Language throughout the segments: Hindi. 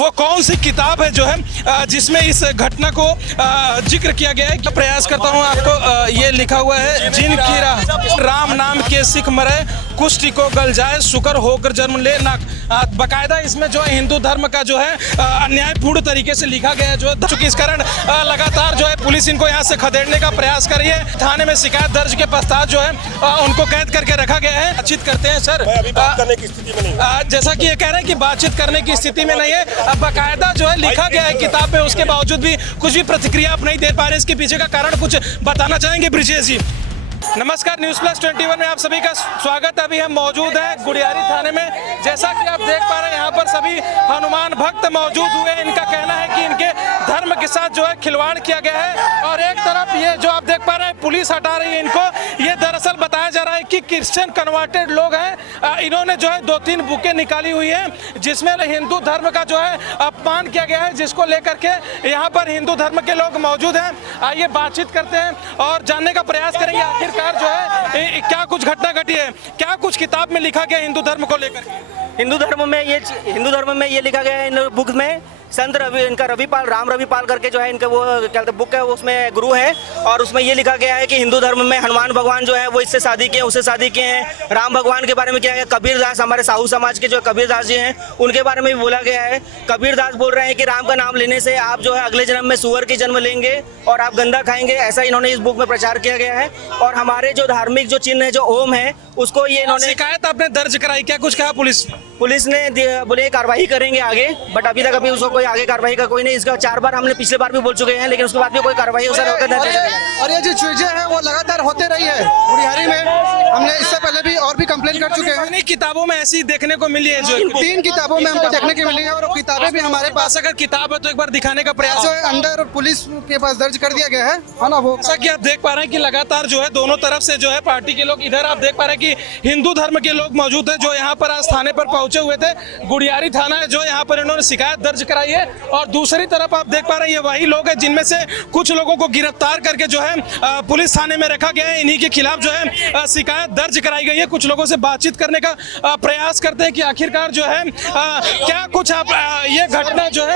वो कौन सी किताब है जो है जिसमें इस घटना को जिक्र किया गया है। प्रयास करता हूँ आपको, ये लिखा हुआ है जिन की राम नाम के सिख मरे कुष्ठ को गल जाए शुक्र होकर जन्म ले ना। बकायदा इसमें जो है हिंदू धर्म का जो है अन्यायपूर्ण तरीके से लिखा गया है जो है, चूंकि इस कारण लगातार जो है पुलिस इनको यहाँ से खदेड़ने का प्रयास कर रही है। थाने में शिकायत दर्ज के पश्चात जो है उनको कैद करके रखा गया है। बातचीत करते हैं सर, अभी बात करने की स्थिति में नहीं। जैसा कि ये कह रहे हैं कि बातचीत करने की स्थिति में नहीं है। अब बाकायदा जो है लिखा गया है किताब में, उसके बावजूद भी कुछ भी प्रतिक्रिया आप नहीं दे पा रहे। इसके पीछे का कारण कुछ बताना चाहेंगे ब्रिजेश जी? नमस्कार, न्यूज़ प्लस 21 में आप सभी का स्वागत है। अभी हम मौजूद हैं गुड़ियारी थाने में। जैसा कि आप देख पा रहे हैं यहाँ पर सभी हनुमान भक्त मौजूद हुए। इनका कहना है कि इनके धर्म के साथ जो है खिलवाड़ किया गया है और एक तरफ ये जो आप देख पा रहे हैं पुलिस हटा रही है इनको। ये दरअसल बताया जा रहा है कि क्रिश्चियन कन्वर्टेड लोग हैं। इन्होंने जो है 2-3 बुकें निकाली हुई है जिसमें हिंदू धर्म का जो है अपमान किया गया है, जिसको लेकर के यहाँ पर हिंदू धर्म के लोग मौजूद हैं। आइए बातचीत करते हैं और जानने का प्रयास करेंगे आखिरकार जो है क्या कुछ घटना घटी है, क्या कुछ किताब में लिखा गया हिंदू धर्म को लेकर। हिंदू धर्म में ये लिखा गया है इन बुक में। संत रवि, इनका रविपाल, राम रविपाल करके जो है इनका वो क्या कहते बुक है, उसमें गुरु है और उसमें ये लिखा गया है कि हिंदू धर्म में हनुमान भगवान जो है वो इससे शादी किए, उससे शादी किए हैं। राम भगवान के बारे में क्या है, कबीरदास, हमारे साहू समाज के जो कबीरदास जी हैं उनके बारे में भी बोला गया है। कबीरदास बोल रहे हैं कि राम का नाम लेने से आप जो है अगले जन्म में सुअर की जन्म लेंगे और आप गंदा खाएंगे, ऐसा इन्होंने इस बुक में प्रचार किया गया है। और हमारे जो धार्मिक जो चिन्ह है, जो ओम है, उसको ये इन्होंने शिकायत आपने दर्ज कराई, क्या कुछ कहा पुलिस ने बोले कार्रवाई करेंगे आगे, बट अभी तक अभी उसको कोई आगे कार्रवाई का कोई नहीं। इसका 4 बार हमने पिछले बार भी बोल चुके हैं, लेकिन उसके बाद भी कोई कार्रवाई उस और ये जो चीजें हैं वो लगातार होते रही है गुड़ियारी में। हमने इससे पहले भी और भी कंप्लेन कर चुके हैं। किताबों में ऐसी देखने को मिली है, जो 3 किताबों में हमको देखने की मिली है और किताबें भी हमारे पास। अगर किताब है तो एक बार दिखाने का प्रयास जो है अंदर पुलिस के पास दर्ज कर दिया गया है ना। वो जैसा कि आप देख पा रहे हैं कि लगातार जो है दोनों तरफ से जो है पार्टी के लोग, इधर आप देख पा रहे हैं कि हिंदू धर्म के लोग मौजूद है जो यहाँ पर आज थाने पर पहुंचे हुए थे। गुड़ियारी थाना है जो यहाँ पर इन्होंने शिकायत दर्ज कराई है और दूसरी तरफ आप देख पा रहे हैं ये वही लोग हैं जिनमें से कुछ लोगों को गिरफ्तार करके जो है पुलिस थाने में रखा गया है। इन्हीं के खिलाफ जो है शिकायत दर्ज कराई गई है। कुछ लोगों से बातचीत करने का प्रयास करते हैं कि आखिरकार जो है क्या कुछ आप ये घटना जो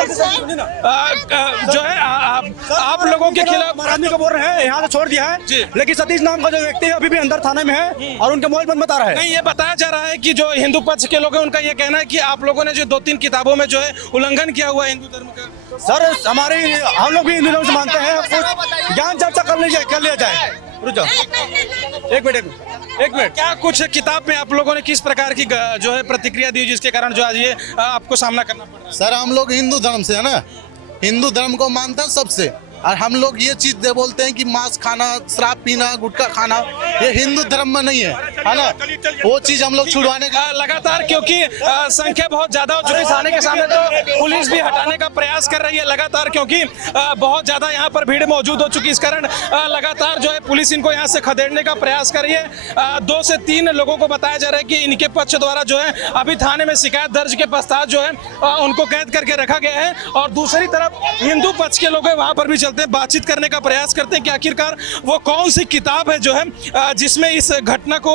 है आप लोगों के खिलाफ आदमी को बोल रहे हैं यहाँ से छोड़ दिया है, लेकिन सतीश नाम का जो व्यक्ति है अभी भी अंदर थाने में है और उनके मोबाइल बंद बता रहा है। नहीं, ये बताया जा रहा है कि जो हिंदू पक्ष के लोग हैं उनका ये कहना है कि आप लोगों ने जो 2-3 किताबों में जो है उल्लंघन किया हुआ है हिंदू धर्म का। सर हम लोग भी हिंदू धर्म से मानते हैं, कुछ ज्ञान चर्चा कर लिया जाए। रुक जाओ, एक मिनट। क्या कुछ किताब में आप लोगों ने किस प्रकार की जो है प्रतिक्रिया दी जिसके कारण जो आज ये आपको सामना करना पड़ रहा है? सर हम लोग हिंदू धर्म से है ना, हिंदू धर्म को मानते हैं सबसे, और हम लोग ये चीज दे बोलते हैं कि मांस खाना, शराब पीना, गुटखा खाना ये हिंदू धर्म में नहीं है ना। वो चीज हम लोग छुड़वाने का लगातार, क्योंकि संख्या बहुत ज्यादा हो चुकी है थाने के सामने, तो पुलिस भी हटाने का प्रयास कर रही है लगातार, क्योंकि बहुत ज्यादा यहाँ पर भीड़ मौजूद हो चुकी है। इस कारण लगातार जो है पुलिस इनको यहाँ से खदेड़ने का प्रयास कर रही है। 2 से 3 लोगों को बताया जा रहा है कि इनके पक्ष द्वारा जो है अभी थाने में शिकायत दर्ज के पश्चात जो है उनको कैद करके रखा गया है और दूसरी तरफ हिंदू पक्ष के लोग वहां पर भी चलते हैं, बातचीत करने का प्रयास करते हैं कि आखिरकार वो कौन सी किताब है जो है जिसमें इस घटना को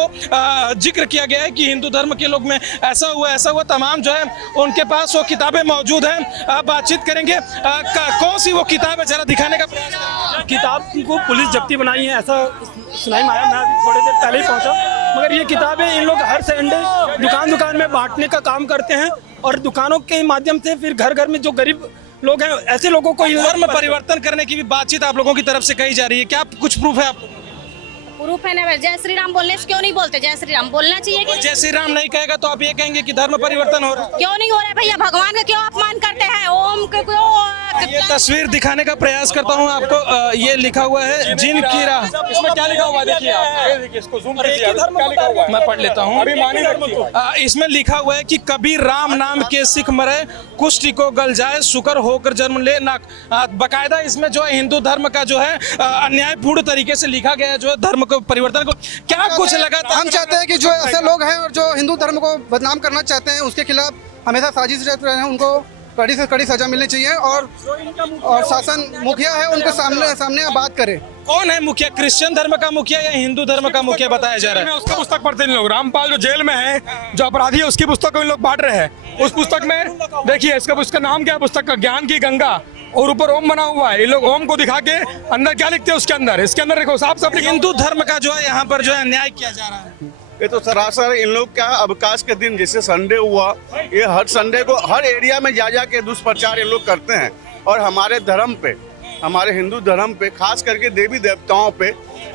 जिक्र किया गया है कि हिंदू धर्म के लोग में ऐसा हुआ। तमाम जो है उनके पास वो किताबें मौजूद हैं। बातचीत करेंगे कौन सी वो किताब है, जरा दिखाने का प्रयास। किताब को पुलिस जब्ती बनाई है ऐसा सुनाई में आया, मैं अभी थोड़ी देर पहले ही पहुंचा। मगर ये किताबें इन लोग हर संडे दुकान में बांटने का काम करते हैं और दुकानों के माध्यम से फिर घर में जो गरीब लोग हैं ऐसे लोगों को धर्म परिवर्तन करने की भी बातचीत आप लोगों की तरफ से कही जा रही है। क्या कुछ प्रूफ है आप? प्रूफ है ना, जय श्री राम बोलने से क्यों नहीं बोलते? जय श्री राम बोलना चाहिए कि जय श्री राम नहीं कहेगा तो आप ये कहेंगे कि धर्म परिवर्तन हो रहा है? क्यों नहीं हो रहा है भैया? भगवान का क्यों अपमान करते हैं? ओम के क्यों? ये तस्वीर दिखाने का प्रयास करता हूँ आपको। ये लिखा हुआ है जिन की राह। इसमें क्या लिखा हुआ है देखिए आप, इसको जूम कर दिया, क्या लिखा हुआ है मैं पढ़ लेता हूँ। अभिमानी इसमें लिखा हुआ है कि कबीर राम नाम के सिख मरे कुष्ठ को गल जाए शुक्र होकर जन्म ले ना। बकायदा इसमें जो है हिंदू धर्म का जो है अन्यायपूर्ण तरीके से लिखा गया है जो है धर्म को परिवर्तन को। क्या कुछ लगा? हम चाहते हैं कि जो ऐसे लोग हैं और जो हिंदू धर्म को बदनाम करना चाहते हैं उसके खिलाफ हमेशा साजिश रहते रहे हैं, उनको कड़ी से कड़ी सजा मिलनी चाहिए और शासन मुखिया है उनके सामने बात करे। कौन है मुखिया, क्रिश्चियन धर्म का मुखिया या हिंदू धर्म का मुखिया बताया जा रहा है? उसका पुस्तक पढ़ते हैं लोग। रामपाल जो जेल में है, जो अपराधी है, उसकी पुस्तक को इन लोग बांट रहे हैं। उस पुस्तक में देखिए, इसका नाम क्या है पुस्तक का? ज्ञान की गंगा, और ऊपर ओम बना हुआ है। ये लोग ओम को दिखा के अंदर क्या लिखते हैं उसके अंदर, इसके अंदर देखो साफ साफ हिंदू धर्म का जो है यहाँ पर जो है अन्याय किया जा रहा है। ये तो सरासर इन लोग का अवकाश के दिन, जैसे संडे हुआ, ये हर संडे को हर एरिया में जा के दुष्प्रचार ये लोग करते हैं। और हमारे धर्म पे, हमारे हिंदू धर्म पे, खास करके देवी देवताओं पे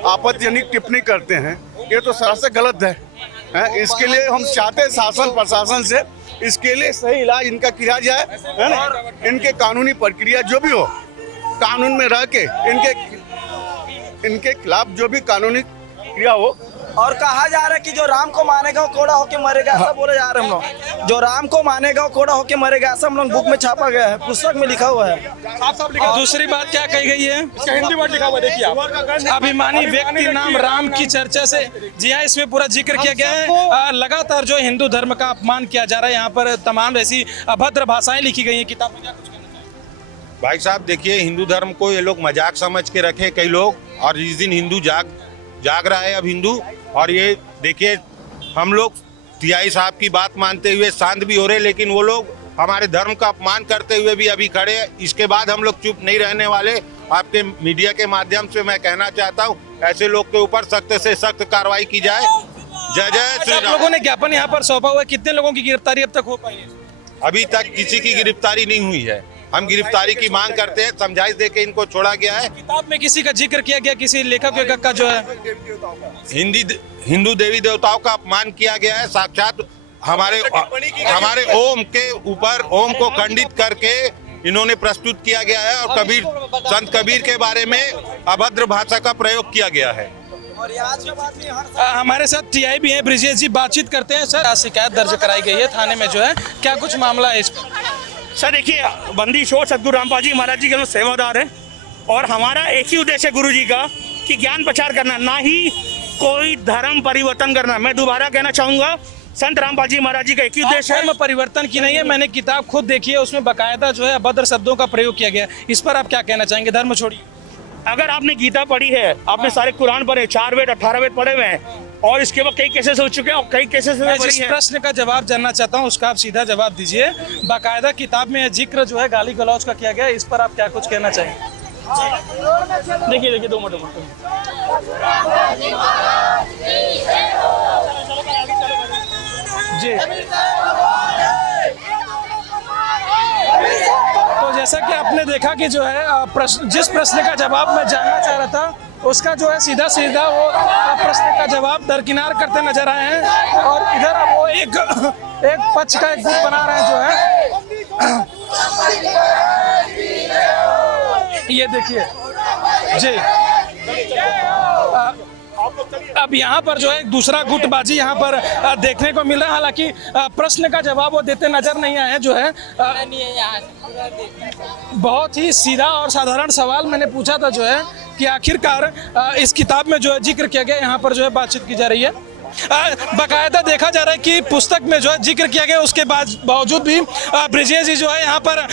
आपत्तिजनक टिप्पणी करते हैं। ये तो सरासर गलत है। इसके लिए हम चाहते हैं शासन प्रशासन से इसके लिए सही इलाज इनका किया जाए, है ना। इनके कानूनी प्रक्रिया जो भी हो, कानून में रह के इनके खिलाफ जो भी कानूनी क्रिया हो। और कहा जा रहा है कि जो राम को मानेगा वो कोड़ा होके मरेगा, ऐसा बोले जा रहे हैं हम लोग। जो राम को मानेगा वो कोड़ा होके मरेगा, ऐसा हम लोग बुक में छापा गया है, पुस्तक में लिखा हुआ है, साफ साफ लिखा। दूसरी बात क्या कही गई है? इसका हिंदी वर्ड लिखा हुआ है, देखिए आप। अभिमानी व्यक्ति नाम राम की चर्चा से, जी हाँ, इसमें पूरा जिक्र किया गया है। लगातार जो हिंदू धर्म का अपमान किया जा रहा है, यहाँ पर तमाम ऐसी अभद्र भाषाएं लिखी गई हैं किताब में। क्या कुछ कहना चाहिए? भाई साहब देखिए, हिंदू धर्म को ये लोग मजाक समझ के रखे कई लोग, और इस दिन हिंदू जाग रहा है अब हिंदू। और ये देखिए, हम लोग टीआई साहब की बात मानते हुए शांत भी हो रहे, लेकिन वो लोग हमारे धर्म का अपमान करते हुए भी अभी खड़े हैं। इसके बाद हम लोग चुप नहीं रहने वाले। आपके मीडिया के माध्यम से मैं कहना चाहता हूँ, ऐसे लोग के ऊपर सख्त से सख्त कार्रवाई की जाए। जय जय श्री राम। लोगों ने ज्ञापन यहाँ पर सौंपा हुआ है, कितने लोगों की गिरफ्तारी अब तक हो पाई है? अभी तक किसी की गिरफ्तारी नहीं हुई है। हम गिरफ्तारी की मांग करते हैं, समझाइश देके इनको छोड़ा गया है। किताब में किसी का जिक्र किया गया, किसी लेखक का जो है हिंदू देवी देवताओं का अपमान किया गया है। साक्षात हमारे ओम के ऊपर ओम को खंडित करके इन्होंने प्रस्तुत किया गया है, और संत कबीर के बारे में अभद्र भाषा का प्रयोग किया गया है। हमारे साथ टीआई भी हैं, ब्रिजेश जी, बातचीत करते हैं। सर, शिकायत दर्ज कराई गई है थाने में, जो है क्या कुछ मामला है इस पर? सर देखिए, बंदी छोड़ सदगुरु रामपाल जी महाराज जी के हम सेवादार हैं, और हमारा एक ही उद्देश्य है गुरु जी का कि ज्ञान प्रचार करना, ना ही कोई धर्म परिवर्तन करना। मैं दोबारा कहना चाहूँगा, संत रामपाल जी महाराज जी का एक ही उद्देश्य है। धर्म परिवर्तन की नहीं है, मैंने किताब खुद देखी है, उसमें बाकायदा जो है अभद्र शब्दों का प्रयोग किया गया। इस पर आप क्या कहना चाहेंगे? धर्म छोड़िए। अगर आपने गीता पढ़ी है, आपने सारे कुरान पढ़े, 4 वेद 18 वेद पढ़े हुए हैं, और इसके बाद कई केसेस हो चुके हैं, और कई केसेस मैं जिस प्रश्न का जवाब जानना चाहता हूँ उसका आप सीधा जवाब दीजिए। बाकायदा किताब में जिक्र जो है गाली गलौज का किया गया, इस पर आप क्या कुछ कहना चाहेंगे? देखिए 2 मिनट जी। तो जैसा कि आपने देखा कि जो है जिस प्रश्न का जवाब मैं जानना चाह रहा था, उसका जो है सीधा वो प्रश्न का जवाब दरकिनार करते नजर आए हैं। और इधर अब वो एक पक्ष का एक गुट बना रहे हैं जो है। ये देखिए जी, अब यहाँ पर जो है दूसरा गुटबाजी यहाँ पर देखने को मिल रहा है। हालांकि प्रश्न का जवाब वो देते नजर नहीं आए, जो है बहुत ही सीधा और साधारण सवाल मैंने पूछा था, जो है कि आखिरकार इस किताब में जो है जिक्र किया गया, यहाँ पर जो है बातचीत की जा रही है। बाकायदा देखा जा रहा है कि पुस्तक में जो है जिक्र किया गया, उसके बावजूद भी ब्रिजेश जी जो है यहाँ पर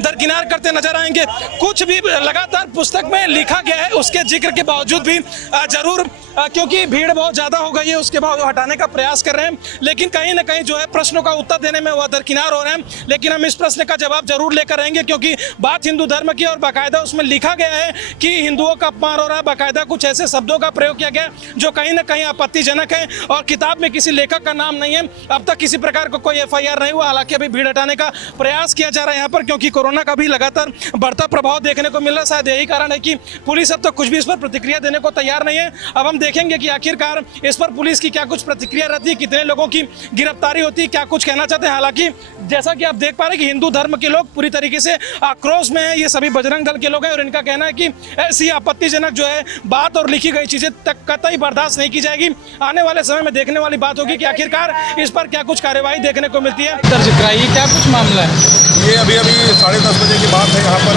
दरकिनार करते नजर आएंगे। कुछ भी लगातार पुस्तक में लिखा गया है, उसके जिक्र के बावजूद भी जरूर क्योंकि भीड़ बहुत ज़्यादा हो गई है, उसके बाद हटाने का प्रयास कर रहे हैं, लेकिन कहीं ना कहीं जो है प्रश्नों का उत्तर देने में वह दरकिनार हो रहे हैं। लेकिन हम इस प्रश्न का जवाब जरूर लेकर रहेंगे, क्योंकि बात हिंदू धर्म की, और बाकायदा उसमें लिखा गया है कि हिंदुओं का अपमान हो रहा है। बाकायदा कुछ ऐसे शब्दों का प्रयोग किया गया जो कहीं ना कहीं आपत्तिजनक है, और किताब में किसी लेखक का नाम नहीं है। अब तक किसी प्रकार का कोई FIR नहीं हुआ। हालांकि अभी भीड़ हटाने का प्रयास किया जा रहा है यहाँ पर, क्योंकि कोरोना का भी लगातार बढ़ता प्रभाव देखने को मिल रहा है। शायद यही कारण है कि पुलिस अब तक कुछ भी इस पर प्रतिक्रिया देने को तैयार नहीं है। अब हम देखेंगे कि आखिरकार इस पर पुलिस की क्या कुछ प्रतिक्रिया रहती है, कितने लोगों की गिरफ्तारी होती है, क्या कुछ कहना चाहते हैं। हालांकि जैसा कि आप देख पा रहे हैं कि हिंदू धर्म के लोग पूरी तरीके से आक्रोश में है। ये सभी बजरंग दल के लोग हैं, और इनका कहना है कि ऐसी आपत्तिजनक जो है बात और लिखी गई चीजें तक कतई बर्दाश्त नहीं की जाएगी। आने वाले समय में देखने वाली बात होगी कि आखिरकार इस पर क्या कुछ कार्यवाही देखने को मिलती है। दर्ज कराइए, क्या कुछ मामला है? ये अभी 10:30 बजे की बात है। यहाँ पर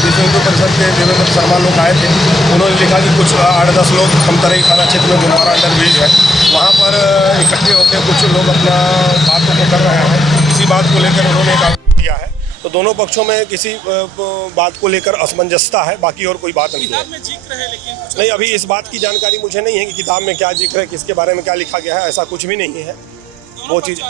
विश्व हिंदू परिषद के देवेंद्र शर्मा लोग आए थे। उन्होंने लिखा कि कुछ 8-10 लोग खमतराई थाना क्षेत्र में गुरुद्वारा अंडरब्रिज है, वहाँ पर इकट्ठे होकर कुछ लोग अपना बातों को कर रहे हैं। इसी बात को लेकर उन्होंने एक आवेदन दिया है, तो दोनों पक्षों में किसी बात को लेकर असमंजसता है, बाकी और कोई बात नहीं है। में जिक्र है लेकिन नहीं, अभी इस बात की जानकारी मुझे नहीं है कि किताब में क्या जिक्र है, किसके बारे में क्या लिखा गया है, ऐसा कुछ भी नहीं है। वो चीज़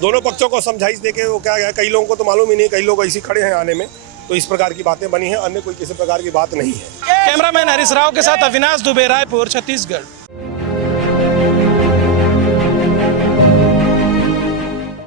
दोनों पक्षों को समझाइश देके वो क्या गया, कई लोगों को तो मालूम ही नहीं, कई लोग ऐसे खड़े हैं आने में, तो इस प्रकार की बातें बनी हैं, अन्य कोई किसी प्रकार की बात नहीं है। कैमरामैन हरीश राव के साथ अविनाश दुबे, रायपुर, छत्तीसगढ़।